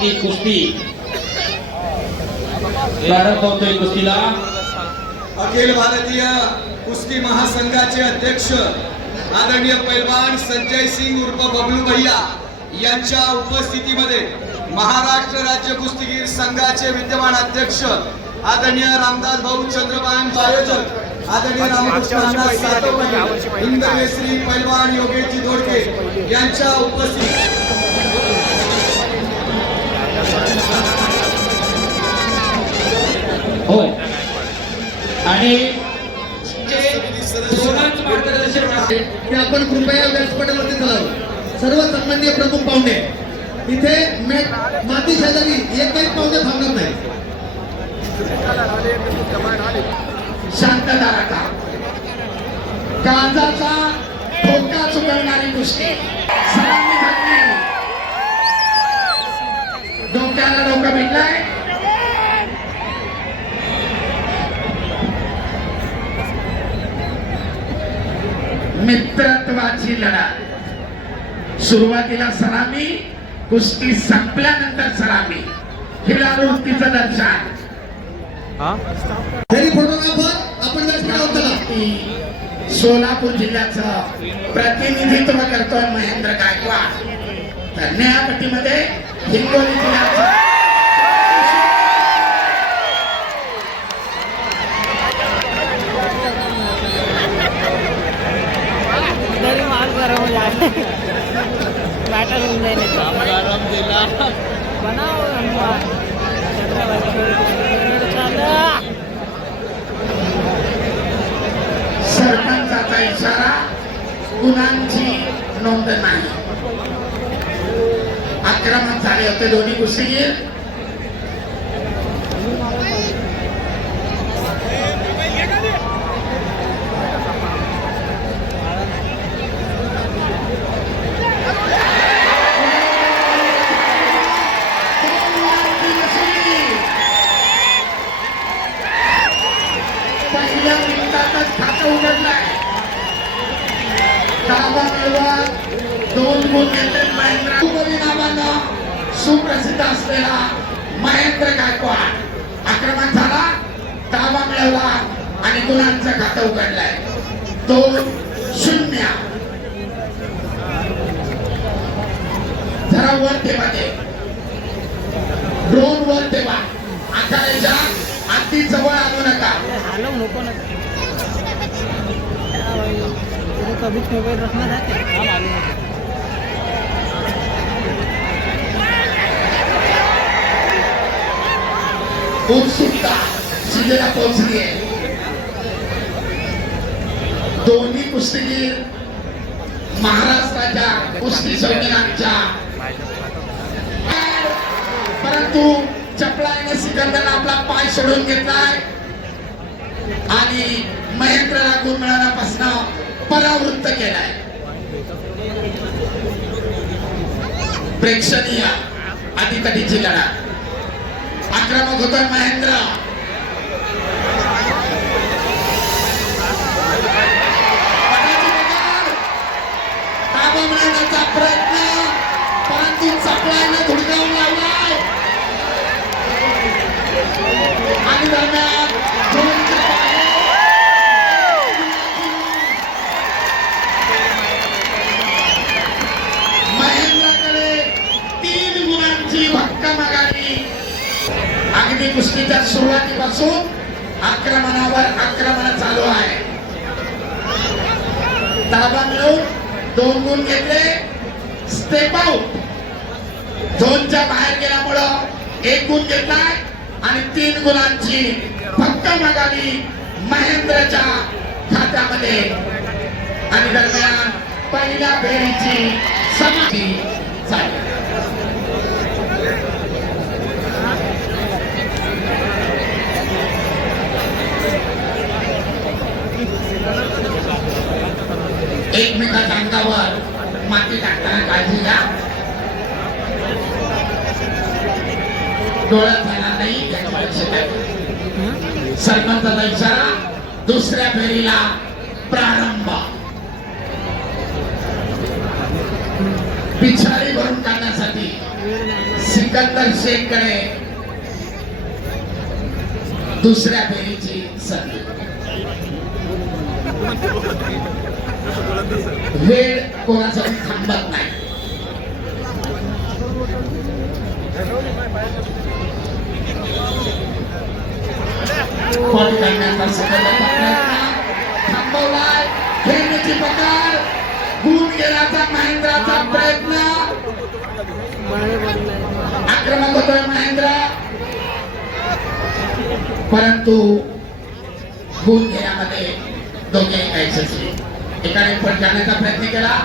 ती कुस्ती प्रारंभ होतोय कुस्तीला। अखिल भारतीय कुस्ती महासंघाचे अध्यक्ष आदरणीय पैलवान संजय सिंग उर्फ बबलू भैया यांच्या उपस्थितीमध्ये महाराष्ट्र राज्य कुस्तीगीर संघाचे विद्यमान अध्यक्ष आदरणीय रामदास भाऊ चंद्रकांत आयोजक आदरणीय रामकृष्ण अण्णा सातवणे हिंदकेसरी पैलवान योगेशजी दोडके यांच्या उपस्थितीत होय आणि सोनाच मार्गदर्शन आहे की आपण कृपया व्यासपीठावरती चलावं। सर्व सन्माननीय प्रमुख पाहुणे इथे माती शेजारी एकही पाहुणे थांबणार नाही। शांतता राखा। गाजाचा ठोका चुकवणारी कुस्ती सलामी घातली, डोक्याला डोकं भेटलाय। मित्रत्वाची लढाई, सुरुवातीला सलामी, कुस्ती संपल्यानंतर सलामी, हिरावृत्तीचं दर्शन। तरी फोटोग्राफर आपण व्यासपीठावर चला। सोलापूर जिल्ह्याचं प्रतिनिधित्व करतोय महेंद्र गायकवाड। तर न्यायपट्टीमध्ये हिंगोली जिल्ह्याचं सरपंचाचा इशारा, गुन्ह्यांची नोंद नाही। आक्रमण झाले होते दोन्ही कुस्तीगीर। पहिल्या मिनिटातच खातं उघडलंय। ताबा मिळवा, 2 गुण घेतले महेंद्र नावानं सुप्रसिद्ध असलेला महेंद्र गायकवाड। आक्रमण झाला, ताबा मिळवला आणि गुणांचं खातं उघडलंय। 2-0। जरा वर ठेवा, ते ड्रोन वर ठेवा, आकाराच्या अगदी जवळ आणू नका। उत्सुकता शिगेला पोहोचली आहे। दोन्ही कुस्तीगीर महाराष्ट्राच्या कुस्ती संघटनांच्या, परंतु चपळाईने सिकंदरला आपला पाय सोडून घेतलाय आणि महेंद्रला गुण मिळवण्यापासून परावृत्त केलाय। प्रेक्षणीय अटीतटीची लढाई। आक्रमक होतोय महेंद्र। ताबा मिळवण्याचा प्रयत्न, परंतु चपळाईने धुडकावून लावलाय आणि दरम्यान महेंद्राकडे 3 गुणांची भक्कम आघाडी। अगदी कुस्तीच्या सुरुवातीपासून आक्रमणावर आक्रमण चालू आहे। ताबा मिळवून 2 गुण घेतले, स्टेप आउट, झोनच्या बाहेर गेल्यामुळं 1 गुण घेतलाय आणि 3 गुणांची भक्कम आघाडी महेंद्रच्या खात्यामध्ये। आणि दरम्यान पहिल्या फेरीची समाप्ती झाली। एकमेकांच्या अंगावर माती टाकताना काळजी घ्या, डोळ्यात जाणार नाही याची लक्षात आहे। सरपंचाचा इशारा, दुसऱ्या फेरीला प्रारंभ। पिछाडी भरून काढण्यासाठी सिकंदर शेखकडे दुसऱ्या फेरीची संधी. वेळ कोणासाठी थांबत नाही. पट करण्याचा सिकंदरचा प्रयत्न थांबवलाय. खेळण्याची पकड, गुण घेण्याचा महेंद्राचा प्रयत्न. आक्रमक होतोय महेंद्र, परंतु गुण घेण्यामध्ये दोघे यशस्वी. एकाने पट करण्याचा प्रयत्न केला,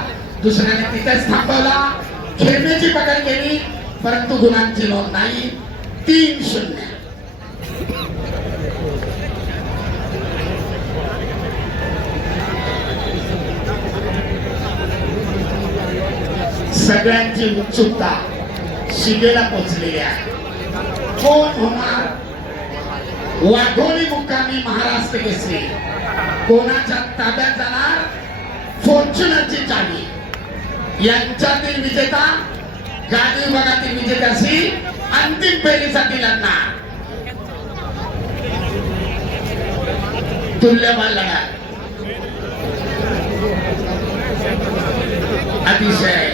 दुसऱ्याने तिथेच थांबवला. खेळण्याची पकड केली, परंतु गुणांची नोंद नाही. 3-0. सगळ्यांची उत्सुकता शिगेला पोहोचलेली आहे. कोण होणार वाघोली मुक्कामी महाराष्ट्र केसरी? कोणाच्या ताब्यात जाणार फॉर्च्युनरची चावी? यांच्यातील विजेता गादी विभागातील विजेत्याशी अंतिम फेरीसाठी लढणार. तुल्यबळ लढत, अतिशय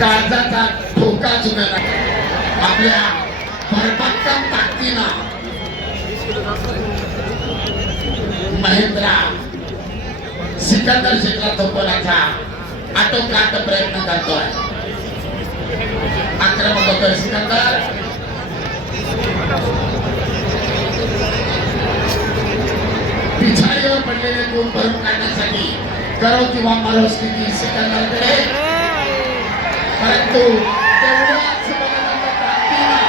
काळजाचा ठोका जुळला. आपल्या भरभक्कम ताकदीनं महेंद्रा सिकंदर शेखला थोपवण्याचा आटोकाट प्रयत्न करतोय. आक्रमक होतोय सिकंदर. पिछाडीवर पडलेले गुण भरून काढण्यासाठी करो किंवा मरो स्थिती सिकंदरकडे, परंतु तेवढ्याच ताकदीनं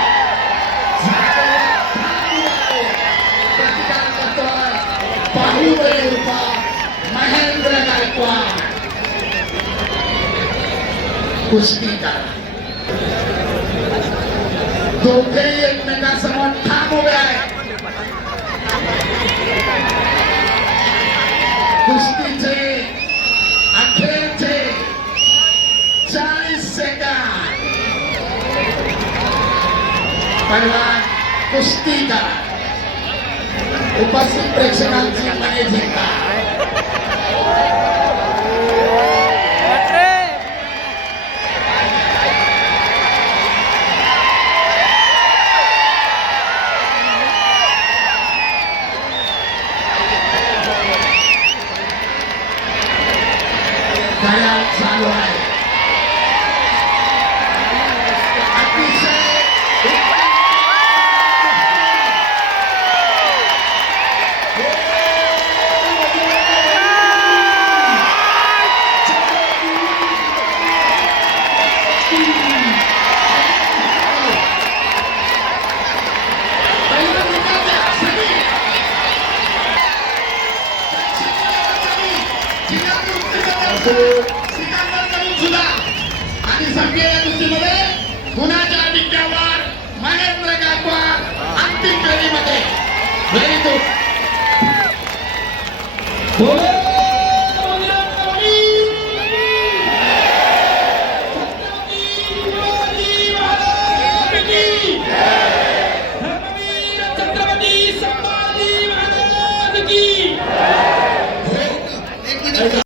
प्रतिकार करतोय बाहुबली उर्फ महेंद्र गायकवाड. कुस्तीकार दोघेही एकमेकांसमोर ठाम उभे आहेत. कुस्तीचे अखेरचे 40 सेकंद. पहिलवान कुस्तीकार उपस्थित प्रेक्षकांची मने जिंका. चालू आहे. अतिशय आणि संपलेल्या कुस्तीमध्ये गुणाच्या डिक्क्यावर महेंद्र गायकवाड अंतिम फेरीमध्ये. Very good.